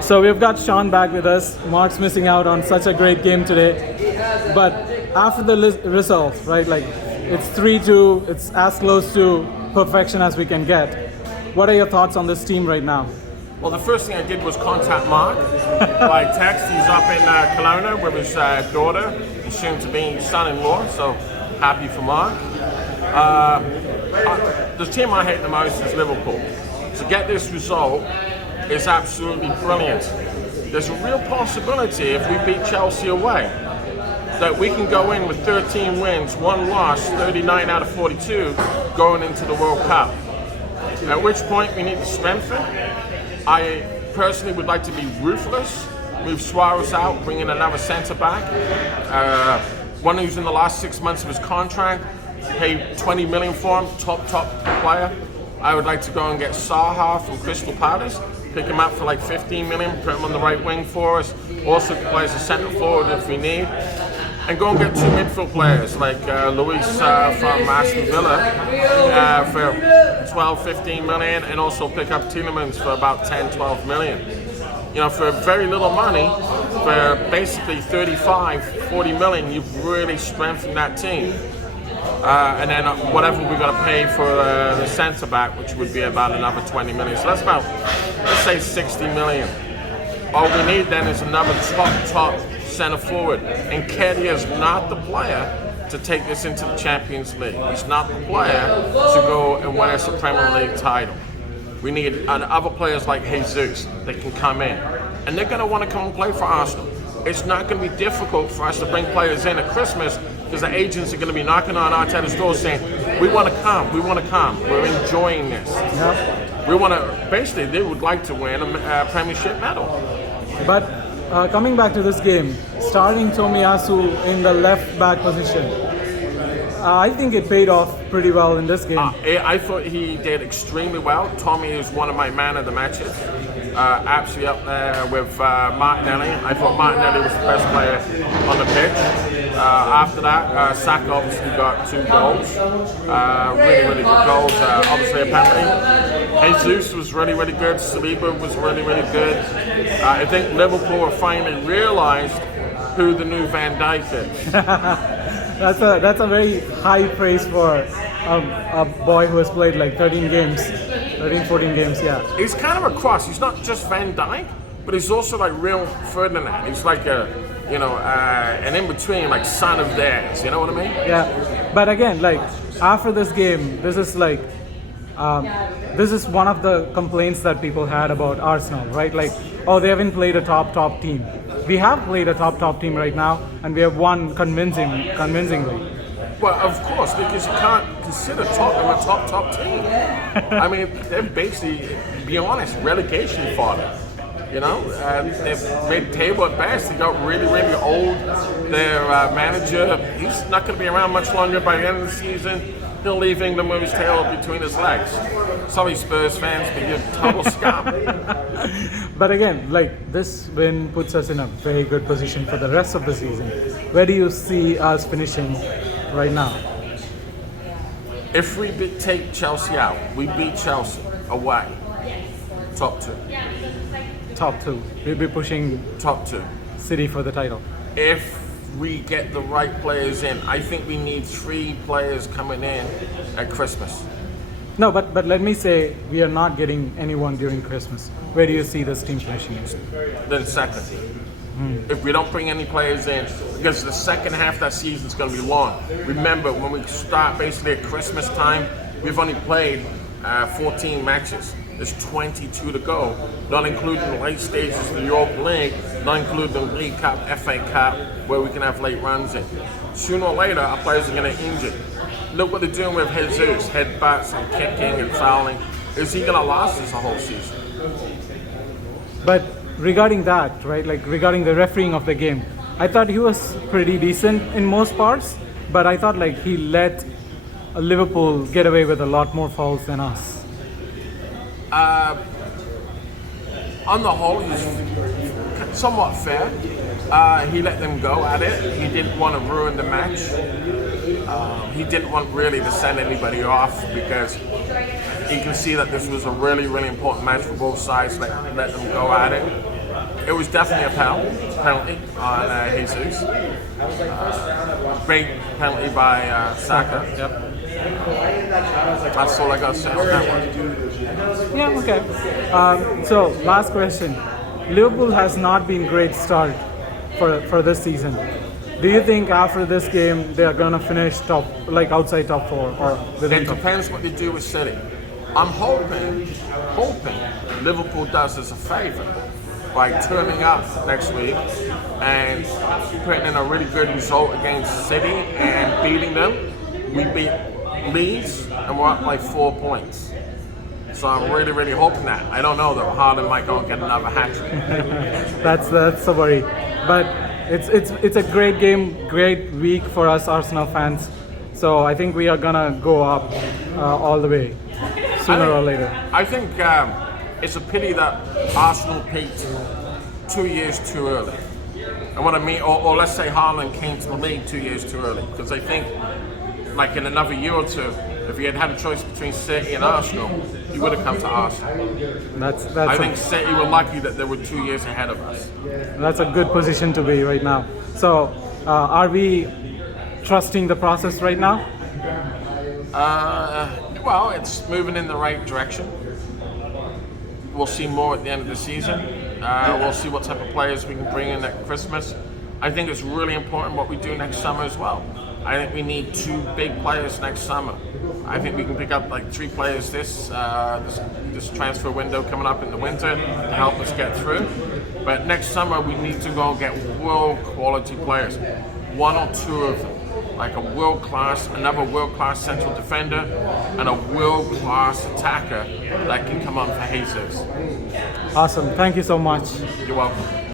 So we've got Sean back with us. Mark's missing out on such a great game today. But after the result, right, like it's 3-2, it's as close to perfection as we can get. What are your thoughts on this team right now? Well, the first thing I did was contact Mark by text. He's up in Kelowna with his daughter and soon-to-be son-in-law, so happy for Mark. The team I hate the most is Liverpool. To get this result is absolutely brilliant. There's a real possibility if we beat Chelsea away that we can go in with 13 wins, 1 loss, 39 out of 42 going into the World Cup. At which point we need to strengthen. I personally would like to be ruthless, move Suarez out, bring in another centre-back, one who's in the last 6 months of his contract, pay 20 million for him, top player. I would like to go and get Saka from Crystal Palace, pick him up for like 15 million, put him on the right wing for us, also play as a centre forward if we need, and go and get 2 midfield players like Luis from Aston Villa for 12, 15 million, and also pick up Tielemans for about 10, 12 million. You know, for very little money, for basically 35, 40 million, you've really strengthened that team. And then whatever we're going to pay for the centre back, which would be about another 20 million. So that's about, let's say 60 million. All we need then is another top centre forward. And Keddy is not the player to take this into the Champions League. He's not the player to go and win us a Premier League title. We need other players like Jesus that can come in. And they're going to want to come and play for Arsenal. It's not going to be difficult for us to bring players in at Christmas because the agents are going to be knocking on Arteta's door saying, we want to come, we're enjoying this. Yeah. We want to, basically, they would like to win a Premiership medal. But coming back to this game, starting Tomiyasu in the left back position, I think it paid off pretty well in this game. I thought he did extremely well. Tommy is one of my man of the matches. Absolutely up there with Martinelli. I thought Martinelli was the best player on the pitch. After that, Saka obviously got 2 goals. Really good goals. Obviously a penalty. Jesus was really good. Saliba was really good. I think Liverpool have finally realised who the new Van Dijk is. That's a very high praise for a boy who has played like 13 games. 13, 14 games, yeah. He's kind of a cross. He's not just Van Dijk, but he's also like real Ferdinand. He's like an in-between, like son of theirs. You know what I mean? Yeah. But again, like after this game, this is one of the complaints that people had about Arsenal, right? Like, oh, they haven't played a top team. We have played a top team right now, and we have won convincingly. Well, of course, because you can't consider Tottenham a top team. I mean, they're basically, to be honest, relegation fodder. You know, they've made table at best. They got really old. Their manager, he's not going to be around much longer. By the end of the season, he'll leave England with his tail between his legs. Sorry, Spurs fans, but you're total scum. But again, like this win puts us in a very good position for the rest of the season. Where do you see us finishing right now? If we take Chelsea out, we beat Chelsea away. Top 2. Top 2. We'll be pushing top 2. City for the title. If we get the right players in, I think we need 3 players coming in at Christmas. No, but let me say we are not getting anyone during Christmas. Where do you see this team finishing? Then second. If we don't bring any players in, because the second half of that season is going to be long. Remember, when we start basically at Christmas time, we've only played 14 matches. There's 22 to go, not including the late stages of the Europa League, not including the League Cup, FA Cup, where we can have late runs in. Sooner or later, our players are going to injure. Look what they're doing with Jesus, headbutts and kicking and fouling. Is he going to last us a whole season? But regarding that, right, like regarding the refereeing of the game, I thought he was pretty decent in most parts, but I thought like he let Liverpool get away with a lot more fouls than us. On the whole, he's somewhat fair. He let them go at it. He didn't want to ruin the match. He didn't want really to send anybody off because you can see that this was a really important match for both sides. Let them go at it. It was definitely a penalty on Jesus. Great penalty by Saka. Yep. That's all I got to say on that one. Yeah, okay. So, last question. Liverpool has not been great start for this season. Do you think after this game they are gonna finish outside top 4 or within It top? depends what they do with City. I'm hoping Liverpool does us a favour by turning up next week and putting in a really good result against City and beating them. We beat Leeds and we're up like 4 points. So I'm really, really hoping that. I don't know though. Haaland might go and get another hat trick. That's a worry. But it's a great game, great week for us Arsenal fans. So I think we are gonna go up all the way sooner or later. I think it's a pity that Arsenal peaked 2 years too early. And what I mean, or let's say Haaland came to the league 2 years too early, because I think, like in another year or two, if he had had a choice between City and Arsenal, he would have come to Arsenal. I think City were lucky that they were 2 years ahead of us. That's a good position to be right now. So, are we trusting the process right now? Well, it's moving in the right direction. We'll see more at the end of the season. We'll see what type of players we can bring in at Christmas. I think it's really important what we do next summer as well. I think we need 2 big players next summer. I think we can pick up like 3 players this transfer window coming up in the winter to help us get through. But next summer we need to go and get world quality players. 1 or 2 of them. Like another world-class central defender and a world-class attacker that can come on for Jesus. Awesome. Thank you so much. You're welcome.